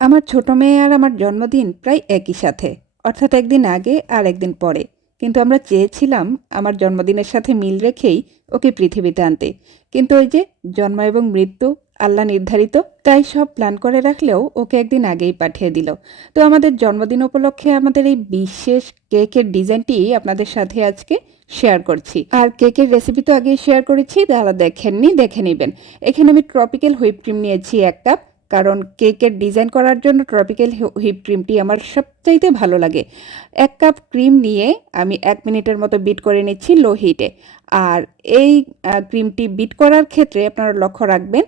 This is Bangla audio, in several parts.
আমার ছোট মেয়ে আর আমার জন্মদিন প্রায় একই সাথে, অর্থাৎ একদিন আগে আর একদিন পরে। কিন্তু আমরা চেয়েছিলাম আমার জন্মদিনের সাথে মিল রেখেই ওকে পৃথিবীতে আনতে। কিন্তু ওই যে জন্ম এবং মৃত্যু আল্লাহ নির্ধারিত, তাই সব প্ল্যান করে রাখলেও ওকে একদিন আগেই পাঠিয়ে দিল। তো আমাদের জন্মদিন উপলক্ষে আমাদের এই বিশেষ কেকের ডিজাইনটি আপনাদের সাথে আজকে শেয়ার করছি। আর কেকের রেসিপি তো আগেই শেয়ার করেছি, যারা দেখেননি দেখে নেবেন। এখানে আমি ট্রপিক্যাল হুইপ ক্রিম নিয়েছি 1 কাপ, কারণ কেকের ডিজাইন করার জন্য ট্রপিক্যাল হুইপ ক্রিমটি আমার সবচাইতে ভালো লাগে। 1 কাপ ক্রিম নিয়ে আমি 1 মিনিটের মতো বিট করে নিচ্ছি লো হিটে। আর এই ক্রিমটি বিট করার ক্ষেত্রে আপনারা লক্ষ্য রাখবেন,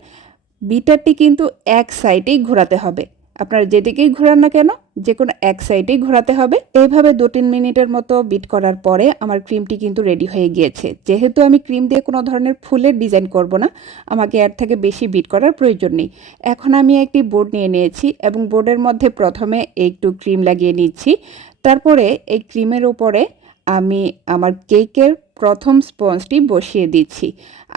বিটারটি কিন্তু এক সাইডেই ঘোরাতে হবে। আপনারা যেদিকেই ঘোরান না কেন, যে কোনো এক সাইডেই ঘোরাতে হবে। এইভাবে 2-3 মিনিটের মতো বিট করার পরে আমার ক্রিমটি কিন্তু রেডি হয়ে গিয়েছে। যেহেতু আমি ক্রিম দিয়ে কোনো ধরনের ফুলের ডিজাইন করব না, আমাকে এর থেকে বেশি বিট করার প্রয়োজন নেই। এখন আমি একটি বোর্ড নিয়ে নিয়েছি এবং বোর্ডের মধ্যে প্রথমে একটু ক্রিম লাগিয়ে নিচ্ছি। তারপরে এই ক্রিমের উপরে আমি আমার কেকের প্রথম স্পঞ্জটি বসিয়ে দিচ্ছি।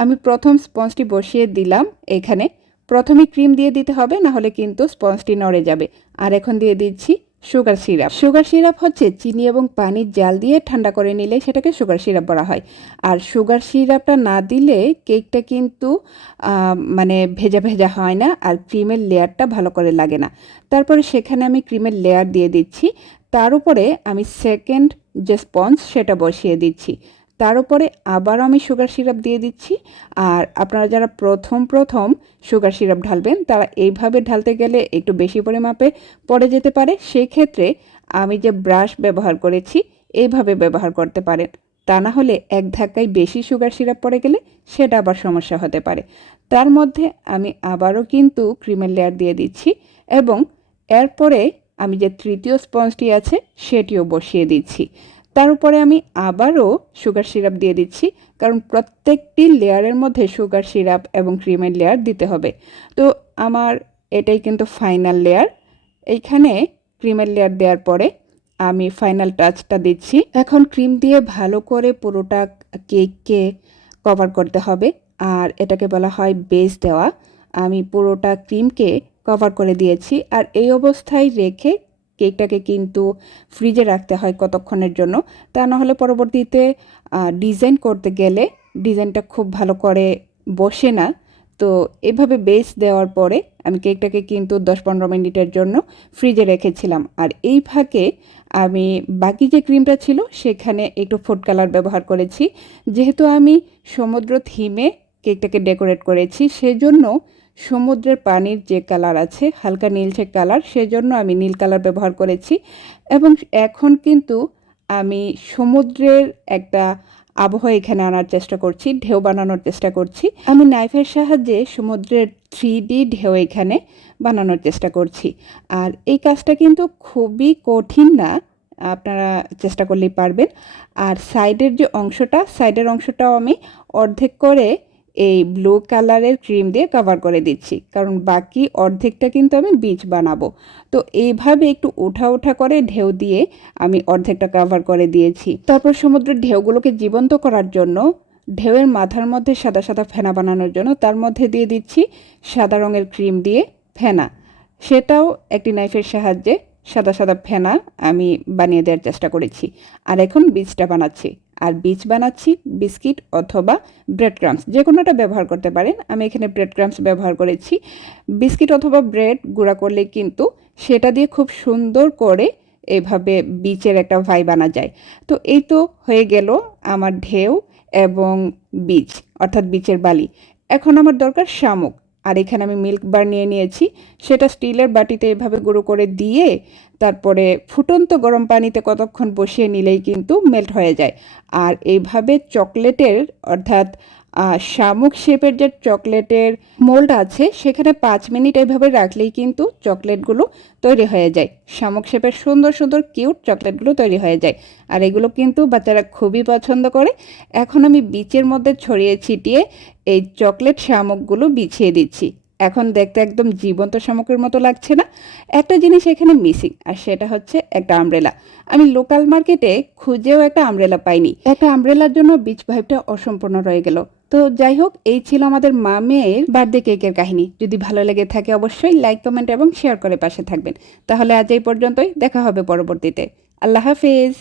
আমি প্রথম স্পঞ্জটি বসিয়ে দিলাম এখানে। প্রথমে ক্রিম দিয়ে দিতে হবে, না হলে কিন্তু স্পঞ্জটি নড়ে যাবে। আর এখন দিয়ে দিচ্ছি সুগার সিরাপ। সুগার সিরাপ হচ্ছে চিনি এবং পানির জাল দিয়ে ঠান্ডা করে নিলে সেটাকে সুগার সিরাপ বলা হয়। আর সুগার সিরাপটা না দিলে কেকটা কিন্তু মানে ভেজা ভেজা হয় না, আর ক্রিমের লেয়ারটা ভালো করে লাগে না। তারপরে সেখানে আমি ক্রিমের লেয়ার দিয়ে দিচ্ছি। তার উপরে আমি সেকেন্ড যে স্পঞ্জ সেটা বসিয়ে দিচ্ছি। তার উপরে আবারও আমি সুগার সিরাপ দিয়ে দিচ্ছি। আর আপনারা যারা প্রথম সুগার সিরাপ ঢালবেন, তারা এইভাবে ঢালতে গেলে একটু বেশি পরিমাপে পড়ে যেতে পারে। সেই ক্ষেত্রে আমি যে ব্রাশ ব্যবহার করেছি, এইভাবে ব্যবহার করতে পারেন। তা না হলে এক ধাক্কায় বেশি সুগার সিরাপ পড়ে গেলে সেটা আবার সমস্যা হতে পারে। তার মধ্যে আমি আবারও কিন্তু ক্রিমের লেয়ার দিয়ে দিচ্ছি এবং এরপরে আমি যে তৃতীয় স্পঞ্জটি আছে সেটিও বসিয়ে দিচ্ছি। তার উপরে আমি আবারও সুগার সিরাপ দিয়ে দিচ্ছি, কারণ প্রত্যেকটি লেয়ারের মধ্যে সুগার সিরাপ এবং ক্রিমের লেয়ার দিতে হবে। তো আমার এটাই কিন্তু ফাইনাল লেয়ার। এইখানে ক্রিমের লেয়ার দেওয়ার পরে আমি ফাইনাল টাচটা দিচ্ছি। এখন ক্রিম দিয়ে ভালো করে পুরোটা কেককে কভার করতে হবে, আর এটাকে বলা হয় বেস দেওয়া। আমি পুরোটা ক্রিমকে কভার করে দিয়েছি। আর এই অবস্থায় রেখে কেকটাকে কিন্তু ফ্রিজে রাখতে হয় কতক্ষণের জন্য, তা না হলে পরবর্তীতে ডিজাইন করতে গেলে ডিজাইনটা খুব ভালো করে বসে না। তো এভাবে বেস দেওয়ার পরে আমি কেকটাকে কিন্তু 10-15 মিনিটের জন্য ফ্রিজে রেখেছিলাম। আর এই ফাঁকে আমি বাকি যে ক্রিমটা ছিল সেখানে একটু ফুড কালার ব্যবহার করেছি। যেহেতু আমি সমুদ্র থিমে কেকটাকে ডেকোরেট করেছি, সেজন্য সমুদ্রের পানির যে কালার আছে হালকা নীলচে কালার, সেজন্য আমি নীল কালার ব্যবহার করেছি। এবং এখন কিন্তু আমি সমুদ্রের একটা আবহাওয়া এখানে আনার চেষ্টা করছি, ঢেউ বানানোর চেষ্টা করছি। আমি নাইফের সাহায্যে সমুদ্রের 3D ঢেউ এখানে বানানোর চেষ্টা করছি। আর এই কাজটা কিন্তু খুবই কঠিন না, আপনারা চেষ্টা করলেই পারবেন। আর সাইডের অংশটাও আমি অর্ধেক করে এই ব্লু কালারের ক্রিম দিয়ে কভার করে দিচ্ছি, কারণ বাকি অর্ধেকটা কিন্তু আমি বীজ বানাবো। তো এইভাবে একটু উঠা করে ঢেউ দিয়ে আমি অর্ধেকটা কভার করে দিয়েছি। তারপর সমুদ্রের ঢেউগুলোকে জীবন্ত করার জন্য, ঢেউয়ের মাথার মধ্যে সাদা সাদা ফেনা বানানোর জন্য তার মধ্যে দিয়ে দিচ্ছি সাদা রঙের ক্রিম দিয়ে ফেনা। সেটাও একটি নাইফের সাহায্যে সাদা সাদা ফেনা আমি বানিয়ে দেওয়ার চেষ্টা করেছি। আর এখন বীজটা বানাচ্ছি। আর বীজ বানাচ্ছি বিস্কিট অথবা ব্রেড ক্রাম্পস, যে কোনোটা ব্যবহার করতে পারেন। আমি এখানে ব্রেড ক্রাম্পস ব্যবহার করেছি। বিস্কিট অথবা ব্রেড গুঁড়া করলে কিন্তু সেটা দিয়ে খুব সুন্দর করে এভাবে বীজের একটা ভাইব আনা যায়। তো এই তো হয়ে গেল আমার ঢেউ এবং বীজ, অর্থাৎ বীজের বালি। এখন আমার দরকার শামুক। আর এখানে আমি মিল্ক বার নিয়ে নিয়েছি, সেটা স্টিলের বাটিতে এভাবে গুঁড়ো করে দিয়ে তারপরে ফুটন্ত গরম পানিতে কতক্ষণ বসিয়ে নিলেই কিন্তু মেল্ট হয়ে যায়। আর এইভাবে চকলেটের, অর্থাৎ শামুক শেপের যে চকলেটের মোল্ড আছে সেখানে 5 মিনিট এইভাবে রাখলেই কিন্তু চকলেটগুলো তৈরি হয়ে যায়। শামুক শেপের সুন্দর সুন্দর কিউট চকলেটগুলো তৈরি হয়ে যায়। আর এগুলো কিন্তু বাচ্চারা খুবই পছন্দ করে। এখন আমি বিচের মধ্যে ছড়িয়ে ছিটিয়ে এই চকলেট শামুকগুলো বিছিয়ে দিচ্ছি। এখন দেখতে একদম জীবন্ত শামুকের মতো লাগছে না? একটা জিনিস এখানে মিসিং, আর সেটা হচ্ছে একটা আমব্রেলা। আমি লোকাল মার্কেটে খুঁজেও একটা আমব্রেলা পাইনি। একটা আমব্রেলার জন্য বিচ ভাইবটা অসম্পূর্ণ রয়ে গেল। তো তো যাই হোক, এই ছিল আমাদের মামের বার্থডে কেকের কাহিনী। যদি ভালো লেগে থাকে অবশ্যই লাইক, কমেন্ট এবং শেয়ার করে পাশে থাকবেন। তাহলে আজ এই পর্যন্তই, দেখা হবে পরবর্তীতে। আল্লাহ হাফেজ।